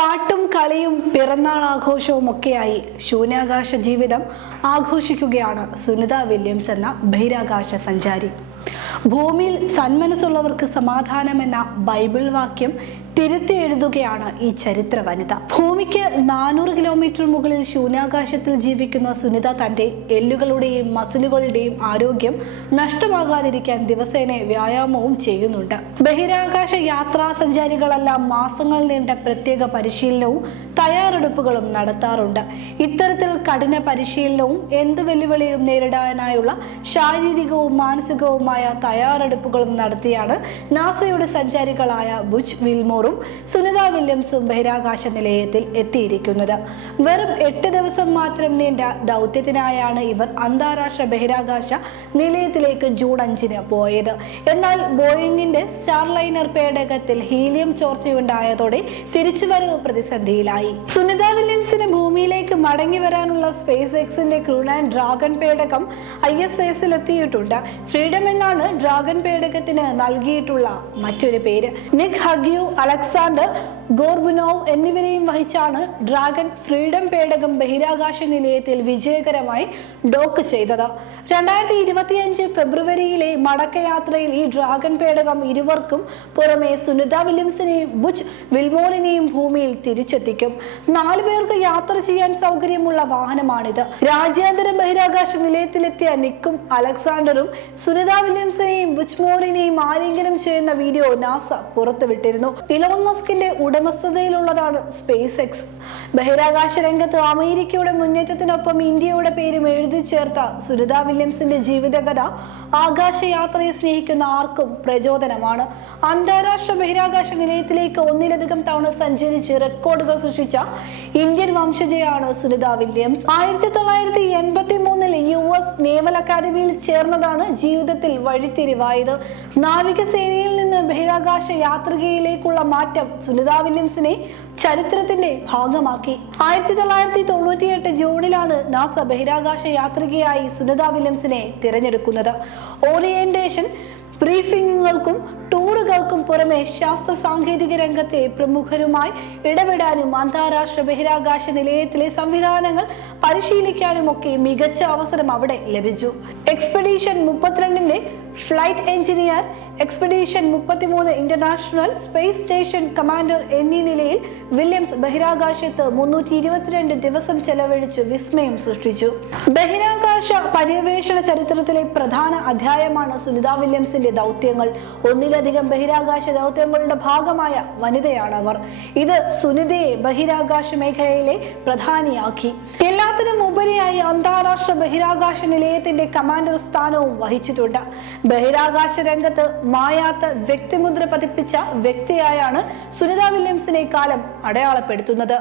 பாட்டும் கலையும் പിറന്നാൾ ആഘോഷവും ഒക്കെയായി ശൂന്യാകാശ ജീവിതം ആഘോഷിക്കുകയാണ് സുനിത വില്യംസ് എന്ന ബഹിരാകാശ സഞ്ചാരി. ഭൂമിയിൽ സന്മനസ്സുള്ളവർക്ക് സമാധാനം എന്ന ബൈബിൾ വാക്യം തിരുത്തി എഴുതുകയാണ് ഈ ചരിത്ര വനിത. ഭൂമിക്ക് നാനൂറ് കിലോമീറ്റർ മുകളിൽ ശൂന്യാകാശത്തിൽ ജീവിക്കുന്ന സുനിത തന്റെ എല്ലുകളുടെയും മസിലുകളുടെയും ആരോഗ്യം നഷ്ടമാകാതിരിക്കാൻ ദിവസേന വ്യായാമവും ചെയ്യുന്നുണ്ട്. ബഹിരാകാശ യാത്രാ സഞ്ചാരികളെല്ലാം മാസങ്ങൾ നീണ്ട പ്രത്യേക പരിശീലനവും തയ്യാറെടുപ്പുകളും നടത്താറുണ്ട്. ഇത്തരത്തിൽ കഠിന പരിശീലനവും എന്ത് വെല്ലുവിളിയും നേരിടാനായുള്ള ശാരീരികവും മാനസികവുമായ തയ്യാറെടുപ്പുകളും നടത്തിയാണ് നാസയുടെ സഞ്ചാരികളായ ബുച്ച് വിൽമോറും സുനിത വില്യംസും ബഹിരാകാശ നിലയത്തിൽ എത്തിയിരിക്കുന്നത്. വെറും എട്ട് ദിവസം മാത്രം നീണ്ട ദൗത്യത്തിനായാണ് ഇവർ അന്താരാഷ്ട്ര ബഹിരാകാശ നിലയത്തിലേക്ക് ജൂൺ അഞ്ചിന് പോയത്. എന്നാൽ ബോയിങ്ങിന്റെ സ്റ്റാർലൈനർ പേടകത്തിൽ ഹീലിയം ചോർച്ചയുണ്ടായതോടെ തിരിച്ചുവരവ് പ്രതിസന്ധിയിലായി. സുനിത വില്യംസിന് ഭൂമിയിലേക്ക് മടങ്ങി വരാനുള്ള സ്പേസ് എക്സിന്റെ ക്രൂൺ ഡ്രാഗൺ പേടകം ഐ എസ് എസിൽ എത്തിയിട്ടുണ്ട് ഫ്രീഡം എന്നാണ് ഡ്രാഗൺ പേടകത്തിന് നൽകിയിട്ടുള്ള മറ്റൊരു പേര്. നിക് ഹഗ്യു അലക്സാണ്ടർ ഗോർബുനോവ് എന്നിവരെയും വഹിച്ചാണ് ഡ്രാഗൺ ഫ്രീഡം പേടകം ബഹിരാകാശ നിലയത്തിൽ വിജയകരമായി ഡോക്ക് ചെയ്തത്. രണ്ടായിരത്തി ഇരുപത്തിയഞ്ച് ഫെബ്രുവരിയിലെ മടക്കയാത്രയിൽ ഈ ഡ്രാഗൺ പേടകം ഇരുവർക്കും പുറമെ സുനിത വില്യംസിനെയും ബുച്ച് വിൽമോറിനെയും ഭൂമിയിൽ തിരിച്ചെത്തിക്കും. നാലു പേർക്ക് യാത്ര ചെയ്യാൻ സൗകര്യമുള്ള വാഹനമാണിത്. രാജ്യാന്തര ബഹിരാകാശ നിലയത്തിലെത്തിയ നിക്കും അലക്സാണ്ടറും സുനിത വില്യംസിനെയും ബുച്ച്മോറിനെയും ആലിംഗനം ചെയ്യുന്ന വീഡിയോ നാസ പുറത്തുവിട്ടിരുന്നു. ഇലോൺ മസ്കിന്റെ ഉടമസ്ഥതയിലുള്ളതാണ് സ്പേസ് എക്സ് ബഹിരാകാശ രംഗത്ത് അമേരിക്കയുടെ മുന്നേറ്റത്തിനൊപ്പം ഇന്ത്യയുടെ പേരും എഴുതി ചേർത്ത സുനിത വില്യംസിന്റെ ജീവിതകഥ ആകാശയാത്രയെ സ്നേഹിക്കുന്ന ആർക്കും പ്രചോദനമാണ്. അന്താരാഷ്ട്ര ബഹിരാകാശ നിലയത്തിലേക്ക് ഒന്നിലധികം തവണ സഞ്ചരിച്ച് റെക്കോർഡുകൾ സൃഷ്ടിച്ച ഇന്ത്യൻ വംശജയാണ് സുനിത വില്യംസ്. ആയിരത്തി തൊള്ളായിരത്തി എൺപത്തി മൂന്നിൽ യു എസ് നേവൽ അക്കാദമിയിൽ ചേർന്നതാണ് ജീവിതത്തിൽ വഴിത്തിരിവായത്. നാവികസേനയിൽ നിന്ന് ബഹിരാകാശ യാത്രികയിലേക്കുള്ള മാറ്റം സുനിത വില്യംസിനെ ചരിത്രത്തിന്റെ ഭാഗമാക്കി. ആയിരത്തി തൊള്ളായിരത്തി തൊണ്ണൂറ്റിയെട്ട് ജൂണിലാണ് നാസ ബഹിരാകാശ യാത്രികയായി സുനിത വില്യംസിനെ തിരഞ്ഞെടുക്കുന്നത്. ഓറിയന്റേഷൻ ബ്രീഫിങ്ങുകൾക്കും ടൂറുകൾക്കും പുറമെ ശാസ്ത്ര സാങ്കേതിക രംഗത്തെ പ്രമുഖരുമായി ഇടപെടാനും അന്താരാഷ്ട്ര ബഹിരാകാശ നിലയത്തിലെ സംവിധാനങ്ങൾ പരിശീലിക്കാനുമൊക്കെ മികച്ച അവസരം അവിടെ ലഭിച്ചു. എക്സ്പെഡീഷൻ മുപ്പത്തിരണ്ടിന്റെ ഫ്ലൈറ്റ് എഞ്ചിനീയർ എക്സ്പെഡീഷൻ മുപ്പത്തിമൂന്ന് ഇന്റർനാഷണൽ സ്പേസ് സ്റ്റേഷൻ കമാൻഡർ എന്നീ നിലയിൽ വില്യംസ് ബഹിരാകാശത്ത് മുന്നൂറ്റി ഇരുപത്തിരണ്ട് ദിവസം ചെലവഴിച്ച് വിസ്മയം സൃഷ്ടിച്ചു. ബഹിരാകാശ പര്യവേഷണ ചരിത്രത്തിലെ പ്രധാന അധ്യായമാണ് സുനിത വില്യംസിന്റെ ദൗത്യങ്ങൾ. ഒന്നിലധികം ബഹിരാകാശ ദൗത്യങ്ങളുടെ ഭാഗമായ വനിതയാണ് അവർ ഇത് സുനിതയെ ബഹിരാകാശ മേഖലയിലെ പ്രധാനിയാക്കി. എല്ലാത്തിനും ഉപരിയായി അന്താരാഷ്ട്ര ബഹിരാകാശ നിലയത്തിന്റെ കമാൻഡർ സ്ഥാനവും വഹിച്ചിട്ടുണ്ട്. ബഹിരാകാശ രംഗത്ത് മായാത്ത വ്യക്തിമുദ്ര പതിപ്പിച്ച വ്യക്തിയായാണ് സുനിത വില്യംസിനെ കാലം അടയാളപ്പെടുത്തുന്നത്.